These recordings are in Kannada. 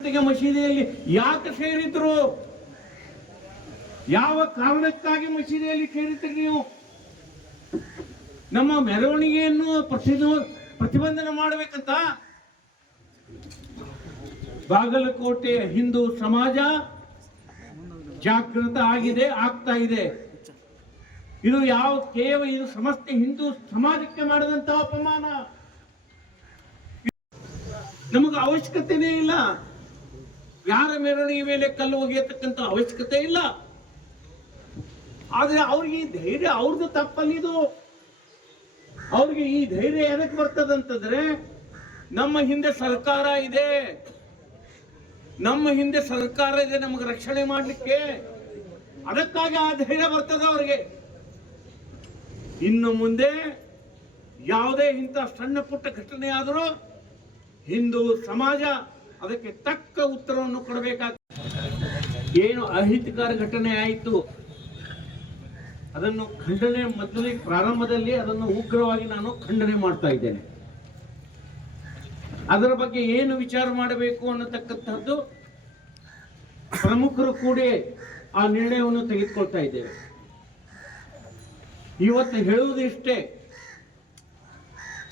ಮಸೀದಿಯಲ್ಲಿ ಯಾಕೆ ಸೇರಿದ್ರು? ಯಾವ ಕಾರಣಕ್ಕಾಗಿ ಮಸೀದಿಯಲ್ಲಿ ಸೇರಿದ್ರಿ ನೀವು? ನಮ್ಮ ಮೆರವಣಿಗೆಯನ್ನು ಪ್ರತಿಬಂಧನ ಮಾಡಬೇಕಂತ ಬಾಗಲಕೋಟೆ ಹಿಂದೂ ಸಮಾಜ ಜಾಗೃತ ಆಗಿದೆ, ಆಗ್ತಾ ಇದೆ. ಇದು ಕೇವಲ ಇದು ಸಮಸ್ತ ಹಿಂದೂ ಸಮಾಜಕ್ಕೆ ಮಾಡಿದಂತ ಅಪಮಾನ. ನಮಗೆ ಅವಶ್ಯಕತೆನೇ ಇಲ್ಲ. ಯಾರ ಮೆರವಣಿಗೆ ಮೇಲೆ ಕಲ್ಲು ಒಗೆಯತಕ್ಕಂತ ಅವಶ್ಯಕತೆ ಇಲ್ಲ. ಆದ್ರೆ ಅವ್ರಿಗೆ ಧೈರ್ಯ ಅವ್ರದ್ದು ತಪ್ಪಲ್ಲಿದು. ಅವ್ರಿಗೆ ಈ ಧೈರ್ಯ ಎದಕ್ಕೆ ಬರ್ತದಂತಂದ್ರೆ ನಮ್ಮ ಹಿಂದೆ ಸರ್ಕಾರ ಇದೆ, ನಮಗೆ ರಕ್ಷಣೆ ಮಾಡ್ಲಿಕ್ಕೆ. ಅದಕ್ಕಾಗಿ ಆ ಧೈರ್ಯ ಬರ್ತದೆ ಅವ್ರಿಗೆ. ಇನ್ನು ಮುಂದೆ ಯಾವುದೇ ಇಂಥ ಸಣ್ಣ ಪುಟ್ಟ ಘಟನೆ ಆದರೂ ಹಿಂದೂ ಸಮಾಜ ಅದಕ್ಕೆ ತಕ್ಕ ಉತ್ತರವನ್ನು ಕೊಡಬೇಕಾಗ್ತದೆ. ಏನು ಅಹಿತಕರ ಘಟನೆ ಆಯಿತು ಅದನ್ನು ಖಂಡನೆ, ಮೊದಲನೇ ಪ್ರಾರಂಭದಲ್ಲಿ ಅದನ್ನು ಉಗ್ರವಾಗಿ ನಾನು ಖಂಡನೆ ಮಾಡ್ತಾ ಇದ್ದೇನೆ. ಅದರ ಬಗ್ಗೆ ಏನು ವಿಚಾರ ಮಾಡಬೇಕು ಅನ್ನತಕ್ಕಂಥದ್ದು ಪ್ರಮುಖರು ಕೂಡ ಆ ನಿರ್ಣಯವನ್ನು ತೆಗೆದುಕೊಳ್ತಾ ಇದ್ದೇವೆ. ಇವತ್ತು ಹೇಳುವುದು ಇಷ್ಟೇ,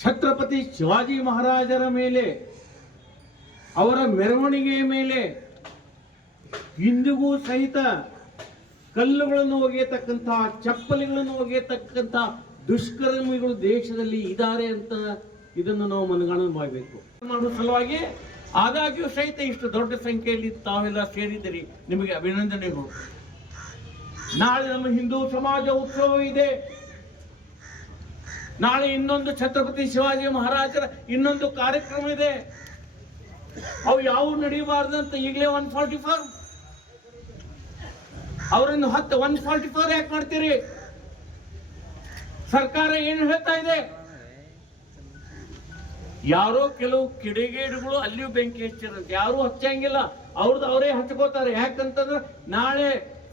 ಛತ್ರಪತಿ ಶಿವಾಜಿ ಮಹಾರಾಜರ ಮೇಲೆ, ಅವರ ಮೆರವಣಿಗೆಯ ಮೇಲೆ ಇಂದಿಗೂ ಸಹಿತ ಕಲ್ಲುಗಳನ್ನು ಒಗೆಯತಕ್ಕಂತಹ, ಚಪ್ಪಲಿಗಳನ್ನು ಒಗೆಯತಕ್ಕಂತಹ ದುಷ್ಕರ್ಮಿಗಳು ದೇಶದಲ್ಲಿ ಇದ್ದಾರೆ ಅಂತ ಇದನ್ನು ನಾವು ಮನಗಾಣನೆ ಮಾಡಬೇಕು. ಮಾಡುವ ಸಲುವಾಗಿ ಆದಾಗ್ಯೂ ಸಹಿತ ಇಷ್ಟು ದೊಡ್ಡ ಸಂಖ್ಯೆಯಲ್ಲಿ ತಾವೆಲ್ಲ ಸೇರಿದ್ದೀರಿ, ನಿಮಗೆ ಅಭಿನಂದನೆಗಳು. ನಾಳೆ ನಮ್ಮ ಹಿಂದೂ ಸಮಾಜ ಉತ್ಸವ ಇದೆ. ನಾಳೆ ಇನ್ನೊಂದು ಛತ್ರಪತಿ ಶಿವಾಜಿ ಮಹಾರಾಜರ ಇನ್ನೊಂದು ಕಾರ್ಯಕ್ರಮ ಇದೆ. ಅವು ಯಾವ ನಡೆಯಬಾರ್ದಂತ ಈಗಲೇ 144 ಅವರನ್ನು 144 ಯಾಕೆ ಮಾಡ್ತೀರಿ? ಸರ್ಕಾರ ಏನು ಹೇಳ್ತಾ ಇದೆ? ಯಾರೋ ಕೆಲವು ಕಿಡಿಗೇಡಿಗಳು ಅಲ್ಲಿಯೂ ಬೆಂಕಿ ಹಚ್ಚಿರಂತೆ, ಯಾರು ಹಚ್ಚಂಗಿಲ್ಲ, ಅವ್ರದ್ದು ಅವರೇ ಹಚ್ಕೋತಾರೆ. ಯಾಕಂತಂದ್ರೆ ನಾಳೆ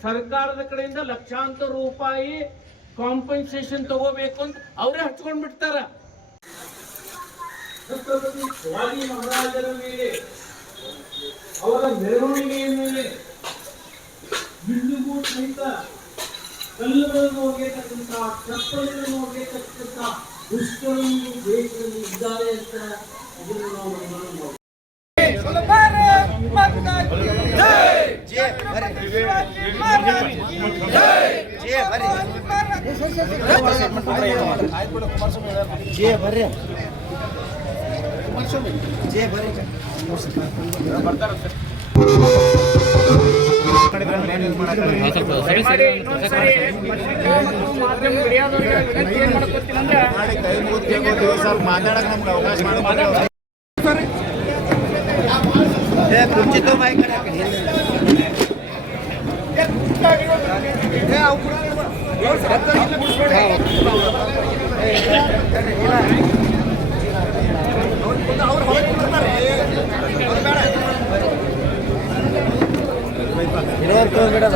ಸರ್ಕಾರದ ಕಡೆಯಿಂದ ಲಕ್ಷಾಂತರ ರೂಪಾಯಿ ಕಾಂಪನ್ಸೇಷನ್ ತಗೋಬೇಕು ಅಂತ ಅವರೇ ಹಚ್ಕೊಂಡ್ ಬಿಡ್ತಾರ. ಛತ್ರಪತಿ ಶಿವಾಜಿ ಮಹಾರಾಜರ ಮೇಲೆ, ಅವರ ಮೆರವಣಿಗೆಯ ಮೇಲೆ ಇಂದಿಗೂ ಸಹಿತ ಕಲ್ಲುಗಳನ್ನು ಒಗೆಯತಕ್ಕಂಥ, ಚಪ್ಪಲಿಗಳನ್ನು ಒಗೆಯತಕ್ಕಂಥ ದುಷ್ಕರ್ಮಿಗಳು ದೇಶದಲ್ಲಿ ಇದ್ದಾರೆ ಅಂತ ಇದನ್ನು ನಾವು ಮಾಡಬಹುದು. ಮೇಡಮ್